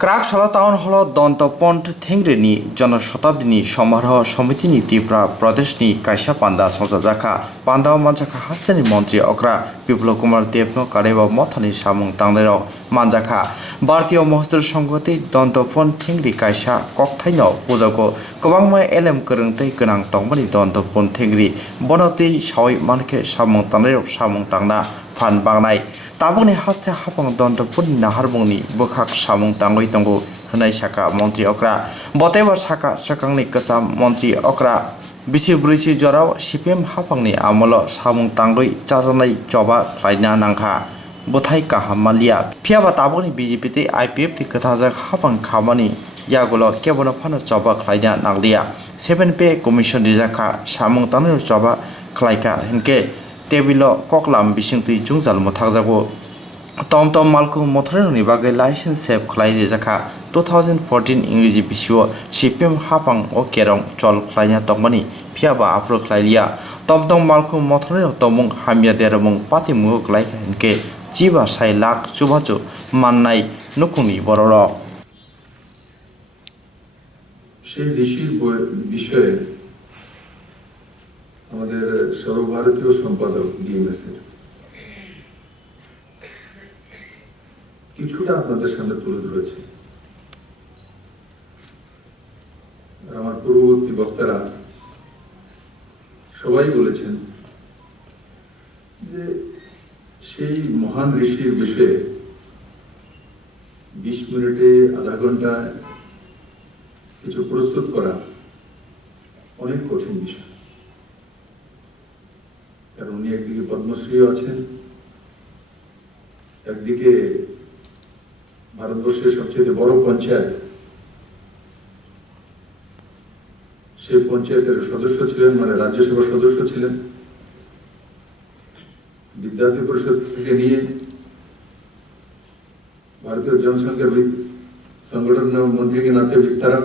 क्राकशाला टाउन हल दन्तपन्थ थेंग्रेनि जनशताब्दीनि समारोह समितिनि त्रिपुरा प्रदेशनि कायसा पान्डा संजाजाखा पान्डा मानजाखा हास्तानि मन्त्री अग्रा बिप्लब कुमार देवनो कारेबा मथानि सामुं तांनायाव मानजाखा भारतीय महस्तर संगति दन्तपन्थ थेंग्रि कायसा ककथाइनो पुजाखौ गोबांमा एलेम गोरोंथै गोनां तंबानि दन्तपन्थ थेंग्रि बनतै सावै मानखे सामुं तांनायाव सामुं तांना फान बांनाय ताबुनि हास्ते हाफां दन्तपन्थ नाहारबुंनि बोखाक सामुं तांगै दंगौ होनाय साका मन्त्री अग्रा बतेबा साका साकांनि कचाम मन्त्री अग्रा बिसि ब्रैसि जराव सिपिएम हाफांनि आमल सामुं तांगै चाजानाय जबा लायना नांखा बुथाय काहामालिया फियाबा ताबुनि बीजेपी ते आईपीएफ ति कथाजक हाफां खामानि यागुलो केबन फानो जबा लायना नांलिया 7 पे कमिशन रिजाखा सामुं तांनाय जबा खलायका हिनके टेबिलो ककलाम बिसिंतै जुंजाल मथागजागो टमटम मालको मथरनि बागै लाइसेन्स सेभ खलायनि जाखा 2014 इंरेजी बिसुओ सिपिएम हाफां ओ केरं चल खलायना तंगमनि फियाबा आप्रो खलायलिया टमटम मालको मथरनि तमुं हामिया देरमुं पाति मुग खलायका हिनके जिबा साइ लाख चुबाचु माननाय नुकुनि बरर সেই ঋষির বিষয়ে আমাদের সর্বভারতীয় সম্পাদক ডিএমএস-এর কিছুটা আপনাদের সামনে তুলে ধরেছে। আমার পূর্ববর্তী বক্তারা সবাই বলেছেন যে সেই মহান ঋষির বিষয়ে 20 মিনিটে আধা ঘন্টা কিছু প্রস্তুত করা অনেক কঠিন বিষয়, কারণ উনি একদিকে পদ্মশ্রী আছেন, একদিকে ভারতবর্ষের সবচেয়ে বড় পঞ্চায়েত, সেই পঞ্চায়েতের সদস্য ছিলেন, মানে রাজ্যসভার সদস্য ছিলেন, বিদ্যার্থী পরিষদ থেকে নিয়ে ভারতীয় जनसंघ संगठन मंत्री के नाते विस्तारक,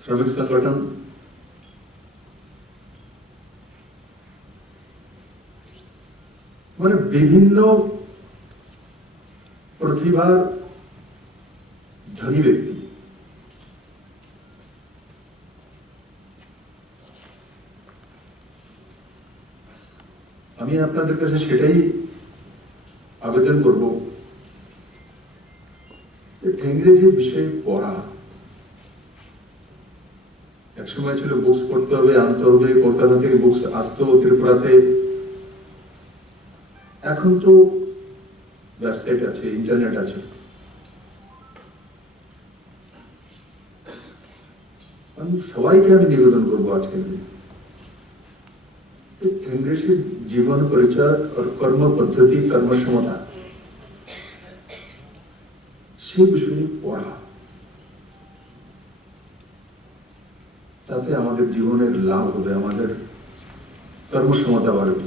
श्रमिक संगठन, মানে বিভিন্ন প্রতিভার ধনী ব্যক্তি। আমি আপনাদের কাছে সেটাই আবেদন করব যে ঠেংরেজির বিষয়ে পড়া, এক সময় ছিল বুকস পড়তে হবে, আনতে হবে, কলকাতা থেকে বুকস আসতো ত্রিপুরাতে, এখন তো ওয়েবসাইট আছে, ইন্টারনেট আছে। আমি সবাইকে নিবেদন করবো আজকে ঠেংরেজির জীবন পরিচয়, কর্ম পদ্ধতি, কর্মক্ষমতা, সেই বিষয়ে পড়া, তাতে আমাদের জীবনের লাভ হবে, আমাদের কর্মক্ষমতা বাড়বে,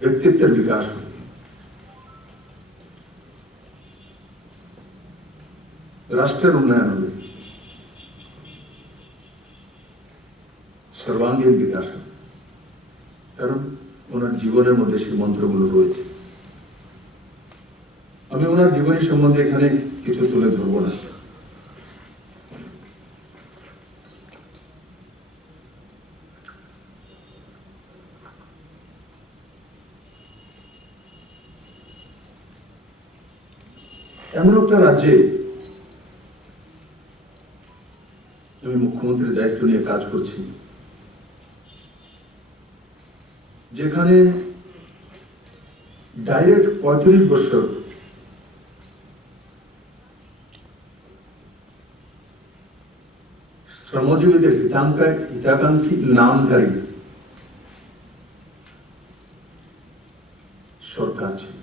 ব্যক্তিত্বের বিকাশ হবে। রাষ্ট্রের উন্নয়ন হবে, সর্বাঙ্গীন বিকাশ হবে, কারণ ওনার জীবনের মধ্যে সেই মন্ত্রগুলো রয়েছে। আমি ওনার জীবনী সম্বন্ধে এখানে কিছু তুলে ধরবো না, এমন একটা রাজ্যে আমি মুখ্যমন্ত্রীর দায়িত্ব নিয়ে কাজ করছি, যেখানে ডাইরেক্ট 35 বছর শ্রমজীবীদের হিতাকাঙ্ক্ষী নামধারী সরকার ছিল।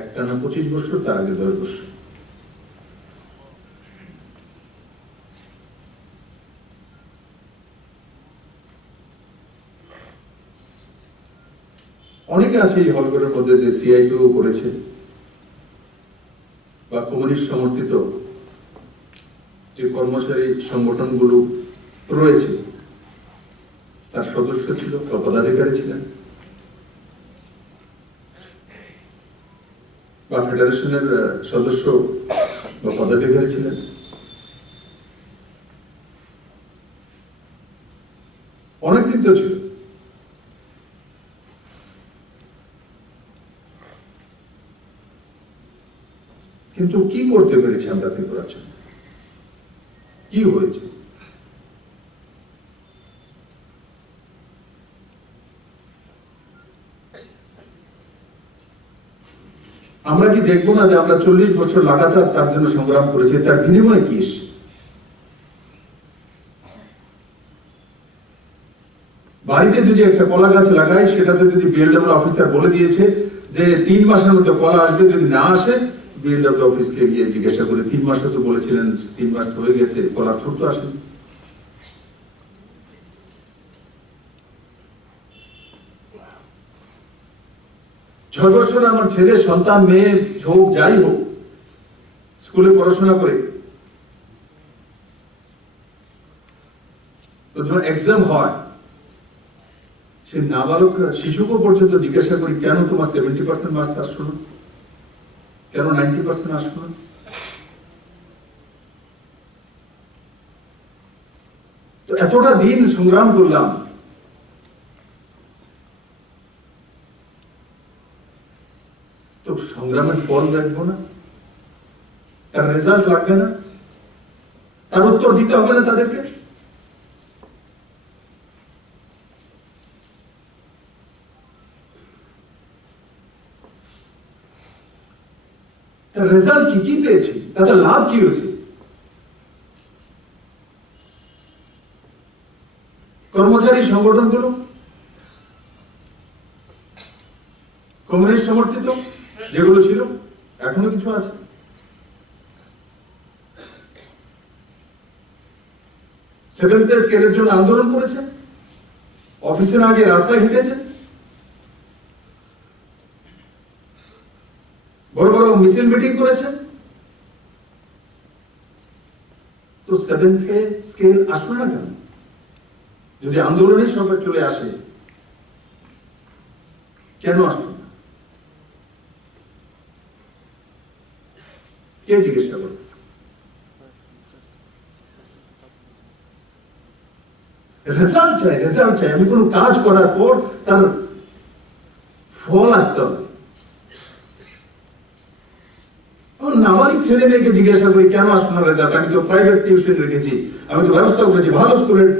একটানা 25 বছর, তার আগে 10 বছর। অনেকে আছে এই হলঘরের মধ্যে যে সিআইটিও করেছে বা কমিউনিস্ট সমর্থিত যে কর্মচারী সংগঠনগুলো রয়েছে তার সদস্য ছিল বা পদাধিকারী ছিলেন। বা ফেডারেশনের সদস্য বা পদাধিকারী ছিলেন। অনেকদিন তো ছিল, কিন্তু কি করতে পেরেছি আমরা ত্রিপুরার জন্য? কি হয়েছে? আমরা কি দেখবো না যে আমরা 40 বছর লাগাতার তার জন্য সংগ্রাম করেছি, তার বিনিময়ে কি এসছে? বাড়িতে যদি একটা কলা গাছ লাগাই, সেটাতে যদি বিএলডব্লিউ অফিসার বলে দিয়েছে যে 3 মাসের মধ্যে কলা আসবে, যদি না আসে বিএলডব্লিউ অফিসকে গিয়ে জিজ্ঞাসা করে, 3 মাস তো বলেছিলেন, 3 মাস হয়ে গেছে, কলা থুর তো আসেনি। ছয় বছর আমার ছেলে সন্তান মেয়ে হোক যাই হোক স্কুলে পড়াশোনা করে, তো যখন এক্সাম হয়, সে নাবালক শিশুকে পর্যন্ত জিজ্ঞাসা করি, কেন তোমার 70% মার্কস আসলো না, কেন 90% আসলো না? তো এতটা দিন সংগ্রাম করলাম, তো সংগ্রামের ফল দেখবো না? তার রেজাল্ট লাগবে না? তার উত্তর দিতে হবে না তাদেরকে? তার রেজাল্ট কি পেয়েছে, তাদের লাভ কি হয়েছে? কর্মচারী সংগঠনগুলো কমিউনিস্ট সমর্থিত যেগুলো ছিল, এখনো কিছু আছে, সেভেন পে স্কেলের জন্য আন্দোলন করেছে, অফিসের আগে রাস্তায় হেঁটেছে, বড় বড় মিছিল মিটিং করেছে। তো 7 পে স্কেল আসলো না কেন? যদি আন্দোলনের সরকার চলে আসে, কেন আসলো না? কে জিজ্ঞাসা করে? রেজাল্ট চাই, রেজাল্ট চাই। আমি কোনো কাজ করার পর তার ফল আসতে হবে। নাবালিক ছেলে মেয়েকে জিজ্ঞাসা করি, কেন আসলো না রেজাল্ট? আমি তো প্রাইভেট টিউশন রেখেছি, আমি তো ব্যবস্থা করেছি, ভালো স্কুলের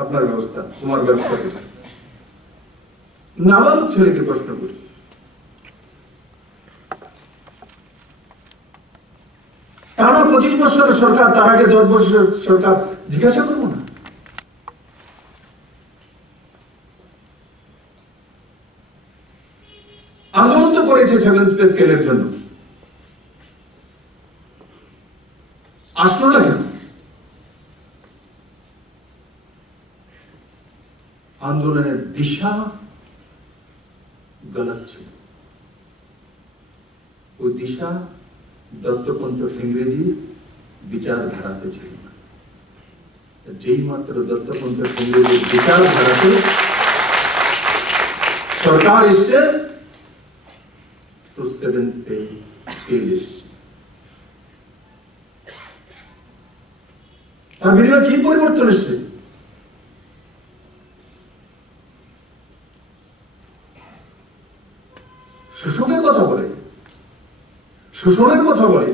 আপনার ব্যবস্থা, তোমার ব্যবস্থা করছি। নাবালক ছেলেকে প্রশ্ন করি, টানা 25 বছরের সরকার, তার আগে 10 বছরের সরকার, জিজ্ঞাসা করবো না? আন্দোলন তো করেছে 7 পে স্কেলের জন্য, আসলো না কেন? আন্দোলনের দিশা গলত ছিল। ওই দিশা দত্তপন্থ ঠেঙ্গরেজি বিচারধারাতে ছিল না। যেই মাত্র দত্তপন্থ ঠেঙ্গরেজির বিচারধারাতে সরকার এসছে, তো 7 পে স্কেল এসছে। তার বিনিময়ে কি পরিবর্তন এসছে? শোষকের কথা বলে, শোষণের কথা বলে,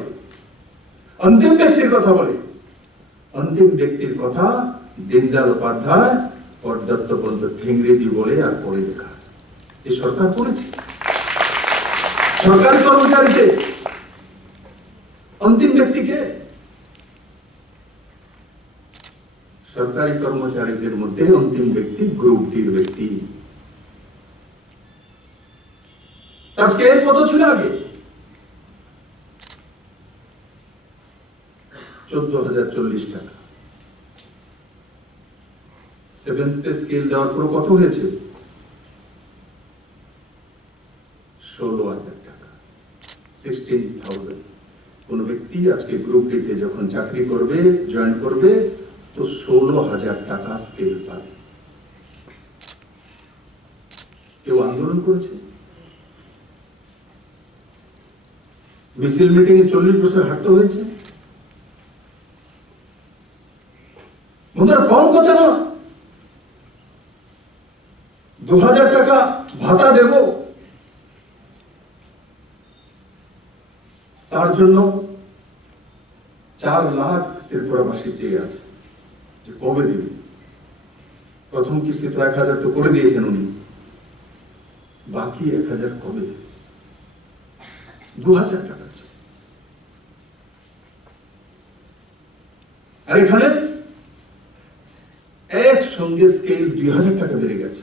অন্তিম ব্যক্তির কথা বলে। অন্তিম ব্যক্তির কথা দীনদয়াল উপাধ্যায় ও দত্তপন্থ ঠেঙ্গরেজি বলে আর পড়ে দেখা। এই সরকার করেছে। সরকারি কর্মচারীকে অন্তিম ব্যক্তিকে, সরকারি কর্মচারীদের মধ্যে অন্তিম ব্যক্তি গ্রুপ ডির ব্যক্তি। তার স্কেল কত ছিল আগে? 14,040 টাকা। 7 পে স্কেল দেওয়ার পর কত হয়েছে? 16,000 টাকা, 16,000। কোন ব্যক্তি আজকে গ্রুপ ডিতে যখন চাকরি করবে, জয়েন করবে, তো 16,000 টাকা স্কেল পাবে। কেউ আন্দোলন করেছে? মিছিল মিটিং এ 40 বছর হাঁটতে হয়েছে। বন্ধুরা, কম কথা না। 2000 টাকা ভাতা দেব, তার জন্য 4 লাখ ত্রিপুরাবাসী চেয়ে আছে যে কবে দেবে। প্রথম কিস্তি তো 1000 তো করে দিয়েছেন উনি, বাকি 1000 কবে দেবে? 2000 টাকা। আর এখানে একসঙ্গে স্কেল 2000 টাকা বেড়ে গেছে।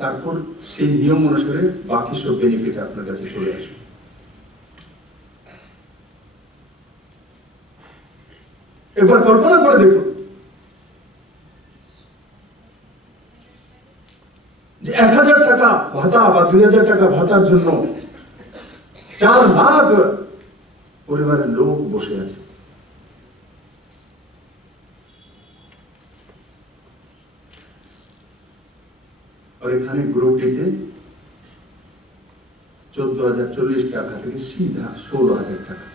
তারপর সেই নিয়ম অনুসারে বাকি সব বেনিফিট আপনার কাছে চলে আসবে। এবার কল্পনা করে দেখুন যে 1000 টাকা ভাতা বা 2000 টাকা ভাতার জন্য 4 লাখ পরিবারের লোক বসে আছে। আর এখানে গ্রুপটিতে 14,040 টাকা থেকে সিধা 16,000 টাকা।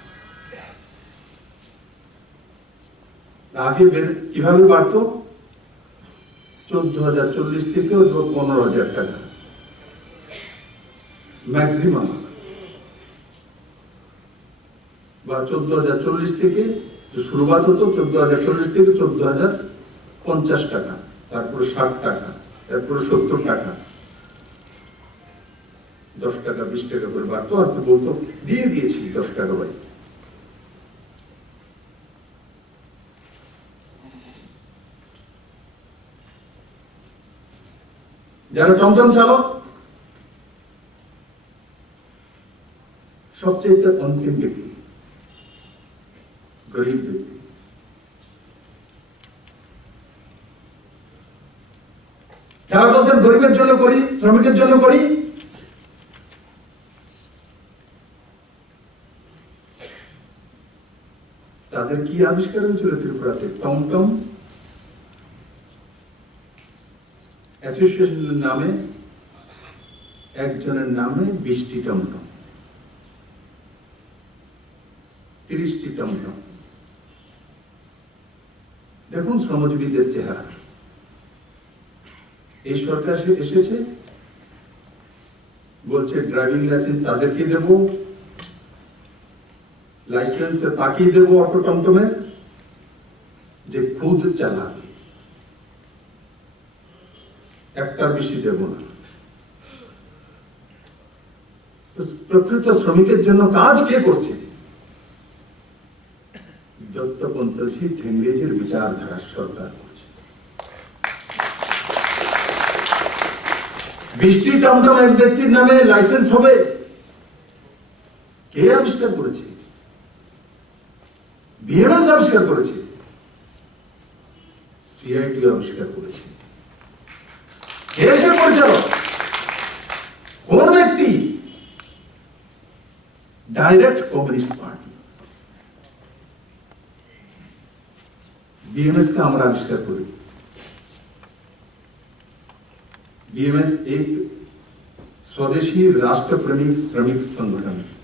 আগে কিভাবে বাড়তো? 14,040 থেকে 15,000 টাকা ম্যাক্সিমাম, বা 14,040 থেকে শুরুবাত হতো 14,040 থেকে 14,050 টাকা, তারপর 60 টাকা, তারপর 70 টাকা, 10 টাকা 20 টাকা করে বাড়তো। আর তো বলতো দিয়ে দিয়েছি 10 টাকা বাড়ি। যারা টমটম চালক, সবচেয়ে অন্তিম ব্যক্তি, গরিব ব্যক্তি। যারা বলতেন গরিবের জন্য করি, শ্রমিকের জন্য করি, তাদের কি আবিষ্কার হয়েছিল ত্রিপুরাতে? টমটম অ্যাসোসিয়েশনের নামে, একজনের নামে 20টি টমটম, 30টি টমটম। দেখুন শ্রমজীবীদের চেহারা। এই সরকার এসেছে, বলছে ড্রাইভিং লাইসেন্স তাদেরকে দেব, লাইসেন্স তাকেই দেব অটো টমটমের যে খুদ চালাবে, একটা বেশি দেব না। প্রকৃত শ্রমিকের জন্য কাজ কে করছে? দত্তপন্থী ঠেঙ্গেজের বিচারধারা সরকার করছে। 20টি টমটম এক ব্যক্তির নামে লাইসেন্স হবে, কে আবিষ্কার করেছে? বিএমএস আবিষ্কার করেছে, সিআইটি আবিষ্কার করেছে। কে সে পরিচালক? কোন ব্যক্তি? Direct communist party. बीएमएस का আমরা আবিষ্কার করি। बीएमएस एक स्वदेशी राष्ट्र प्रेमी श्रमिक संगठन है।